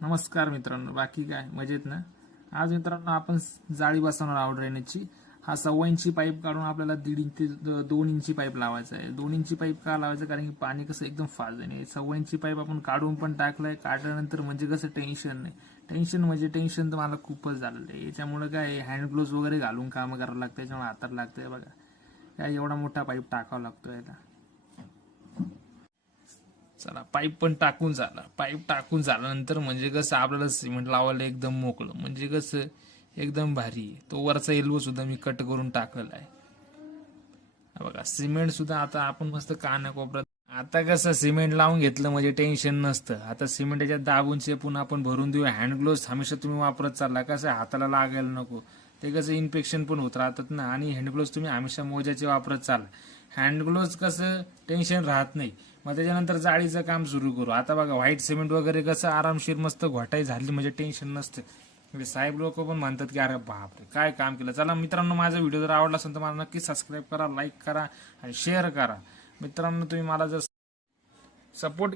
नमस्कार मित्रांनो, बाकी काय मजेत ना? आज मित्रांनो आपण जाळी बसवणार आहोत ड्रेनेजची. हा 1.25 इंची पाईप काढून आपल्याला 1.5 इंची 2 इंची पाईप लावायचा आहे. 2 इंची पाईप का लावायचं? कारण की पाणी कसं एकदम फास्ट आहे. 1.25 इंची पाईप आपण काढून पण टाकलाय. काढल्यानंतर म्हणजे कसं टेन्शन नाही. टेन्शन तर मला खूपच झालेलं आहे. याच्यामुळे काय हँड ग्लोव्ज वगैरे घालून कामं करावं लागतं. त्याच्यामुळे हातात लागतंय बघा. काय एवढा मोठा पाईप टाकावा लागतो याला. चला पाईप पण टाकून झाला. पाईप टाकून झाल्यानंतर म्हणजे कसं आपल्याला सिमेंट लावायला एकदम मोकळं, म्हणजे कसं एकदम भारी. तो वरचा एल्बो सुद्धा मी कट करून टाकलेला आहे. हा बघा सिमेंट सुद्धा आता आपण मस्त कानाकोपऱ्यात. आता कसं सिमेंट लावून घेतलं म्हणजे टेन्शन नसतं. आता सिमेंट याच्यात दाबून चेपून आपण भरून देऊ. हँड ग्लोव्स हमेशा तुम्ही वापरत चालला, कसं हाताला लागायला नको. ते कसं इन्फेक्शन पण होत राहतात ना. आणि हँड ग्लोव्स तुम्ही हमेशा मोजाचे वापरत चाल. हँड ग्लोव्स कसं टेन्शन राहत नाही. मग त्याच्यानंतर जाळीचं काम सुरू करू. आता बघा व्हाईट सिमेंट वगैरे कसं आरामशीर मस्त घोटाई झाली म्हणजे टेन्शन नसतं. म्हणजे साहेब लोक पण म्हणतात की अरे बापरे काय काम केलं. चला मित्रांनो, माझा व्हिडिओ जर आवडला असेल तर मला नक्की सबस्क्राईब करा, लाईक करा आणि शेअर करा. मित्रांनो, तुम्ही मला जर सपोर्ट